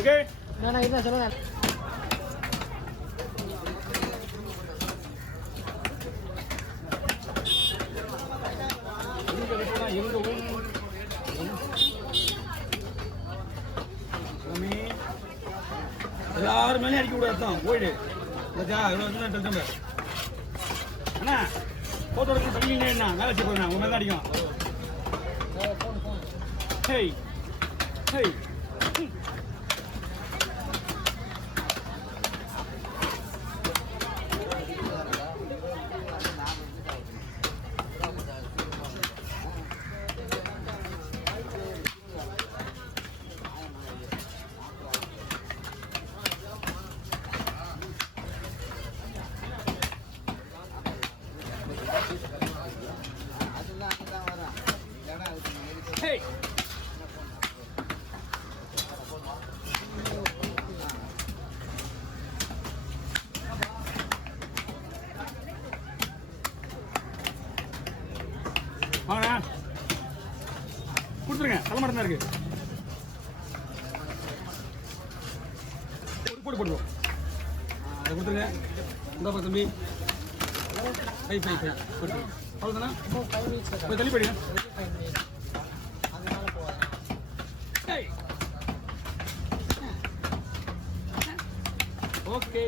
Okay நான் இதான் சொல்லுங்க. எல்லாரும் மேலே அடிக்க கூடாது போயிடு அண்ணா போட்டோ எடுத்து தள்ளிங்க என்ன மேலே வச்சு போயிருந்தேன் உங்க மேலே அடிக்கும். Hey hey Hey! வாங்கண்ணா கொடுத்துருங்க தலைமரம் தான் இருக்கு போட்டு போடுவோம் அதை கொடுத்துருங்க இந்த தம்பி போட்டு அவ்வளோதானா போய் தள்ளி போயிடுங்க. ஓகே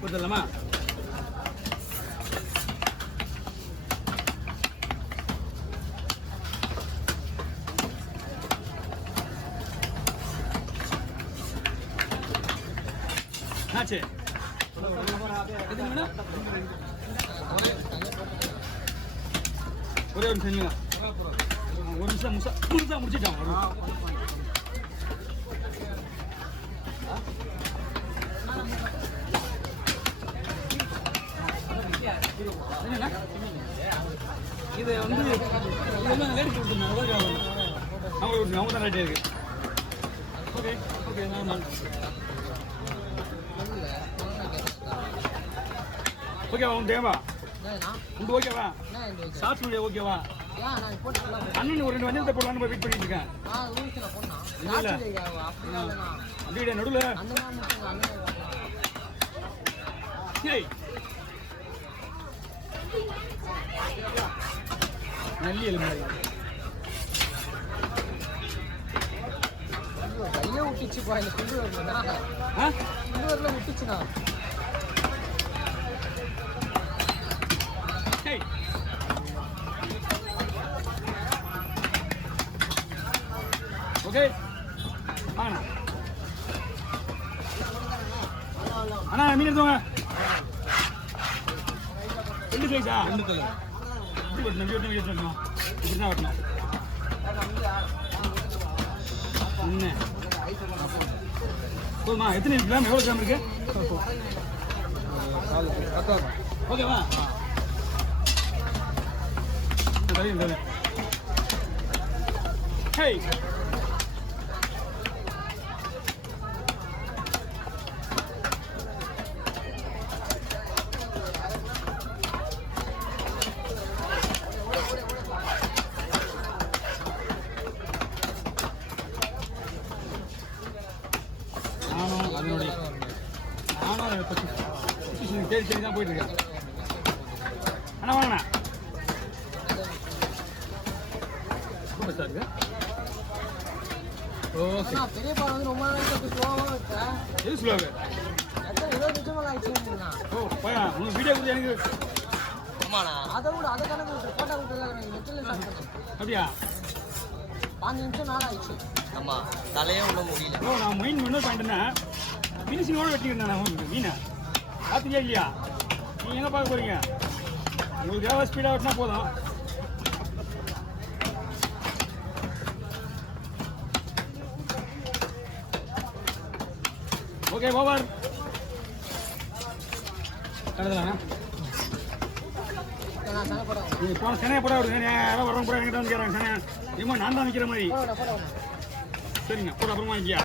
கொடுத்துடலாமா? ஆச்சு ஒரே ஒரு நிமிஷம் ஒரு நிமிஷம் முழுசா முடிச்சிட்டோம். இது வந்து லேடிஸ் கொடுத்துருந்தாங்க அவங்க தான் ரைட்டே இருக்கு. ஓகே ஓகே ஓகேவா உன் தேவா உண்டு ஓகேவா ஷார்ட்ஸ் வீடியோ ஓகேவா? அண்ணன் ஒரு 2 வஞ்சத்தை போடலான்னு போய் வெயிட் பண்ணிட்டு இருக்கேன். அப்படியே நடுவில் நல்லி எலும்பு கையை விட்டுச்சு பாருங்க. கொண்டு வரல விட்டுச்சுண்ணா. ஓகே வாங்கண்ணா அண்ணா மீன் எடுத்துவாங்க. 2 சைஸா 2 தலை இப்படி வெட்டணும் இப்படி தான் வெட்டணும். என்ன போதுமா? எத்தனை கிராம் எவ்வளோ கிராம் இருக்கு? ஓகேவா? ஹேய் நானும் அதை பற்றி தேடி தான் போயிட்டு இருக்கேன். அண்ணா வாங்கண்ணா பெருசா இருக்கு. ஓகே பெரிய பாடம் வந்து ரொம்ப நாளைக்கு ஸ்லோவாக இருக்கா. எது ஸ்லோவாக? 20 நிமிஷம் ஆயிடுச்சுன்னா. ஓ பையா உங்கள் வீடியோ கொடுத்து எனக்கு ஆமாண்ணா அதை விட அதை கணக்கு ஃபோட்டோ கொடுத்துருக்காங்க. அப்படியா 5 நிமிஷம் நாள் ஆயிடுச்சு. ஆமாம் தலையே ஒன்றும் முடியல. ஓ நான் மெயின் ஒன்றும் பண்ணிட்டேன்னா ஃபினிஷிங்கோடு வெட்டிக்கிறேன் உங்களுக்கு மீனை பார்த்துக்கே இல்லையா? நீங்கள் எங்கே பார்க்க போகிறீங்க? உங்களுக்கு எவ்வளோ ஸ்பீடாக வெட்டினா போதும். ஓகே ஓவர் கலந்துலாண்ணா. நீங்கள் போன சென்னையை போட விடுங்க. யாரோ வரவங்க கூட என்கிட்ட வந்து கேட்குறாங்க சென்னை ஏமா நான் தான் விற்கிற மாதிரி. சரிங்க போட அப்புறமா வாங்கியா.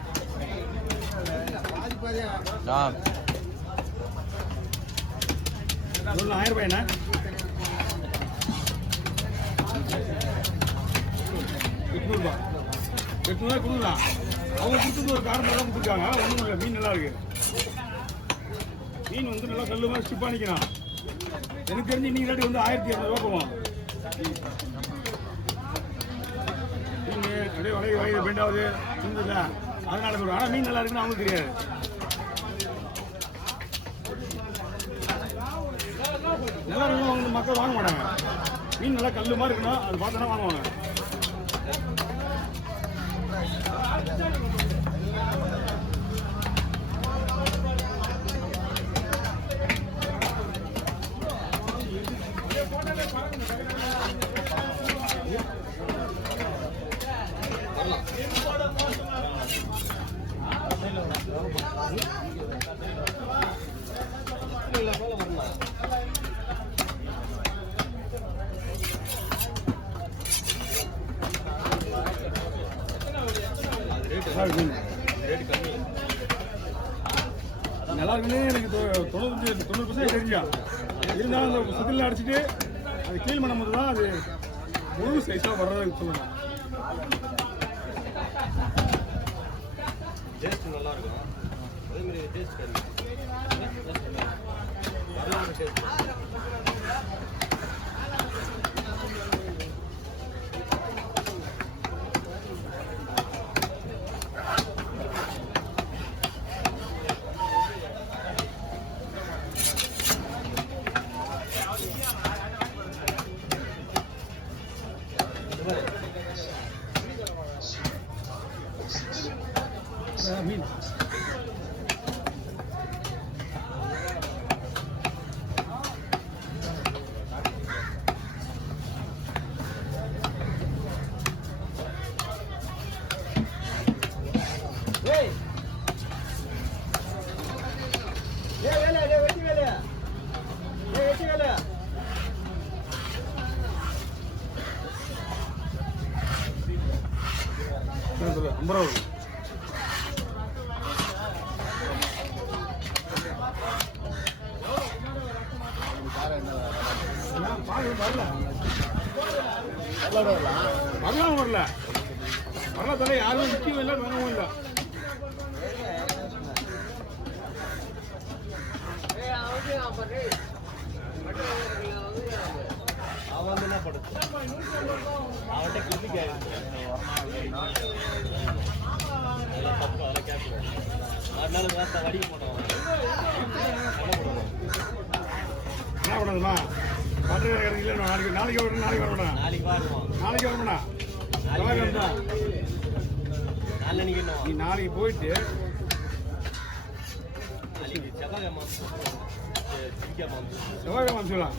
ஒரு 1000 ரூபாய்ண்ணா. 800 800 கொடுக்கலாம். அவங்க கொடுத்தது ஒரு காரணம் தான் கொடுத்துருக்காங்க. ஒன்றும் இல்லை, மீன் நல்லா இருக்கு. மீன் வந்து நல்லா கல்லு மாதிரி ஸ்டிப்பாக நிற்கணும். எனக்கு தெரிஞ்சு இன்னைக்கு ரேட்டு வந்து 1200 போவோம். மீன் அப்படியே வளைய பெண்டாவது இருந்ததுல அதனால சொல்லுவோம். ஆனால் மீன் நல்லா இருக்குன்னு அவங்களுக்கு தெரியாது. நல்லா இருக்கணும் அவங்க மக்கள் வாங்க மாட்டாங்க. மீன் நல்லா கல்லு மாதிரி இருக்கணும், அது பார்த்தோன்னா வாங்குவாங்க. நல்லா இருக்குன்னு எனக்கு 90% தெரிஞ்சா. இருந்தாலும் அந்த சுத்தில அடிச்சுட்டு அது க்ளீன் பண்ணும்போது தான் அது முழு சைஸாக வர்றது சொல்லணும். டேஸ்ட் நல்லா இருக்கும். அதே மாதிரி டேஸ்ட் மீன் சொல்லு 50 ரூபா. வரல தலை யாரும் நிற்கவும் இல்லை, வாங்கவும் இல்லை. அவன் வந்து என்ன படுத்து அவன்கிட்ட கிளிக் ஆயிடுச்சு. தப்பு அதை கேட்கல. அதனால தான் வடிக்க மாட்டோம். என்ன பண்ணதுமா பட்டை இல்லை. நாளைக்கு வரணும். நாளைக்கு வாருவோம். நாளைக்கு வரணும்ண்ணா. நாளைக்கு நீ நாளைக்கு போயிட்டு நாளைக்கு செவ்வாய்க்கிழமை செவ்வாய்க்கிழமை சொல்லலாம்.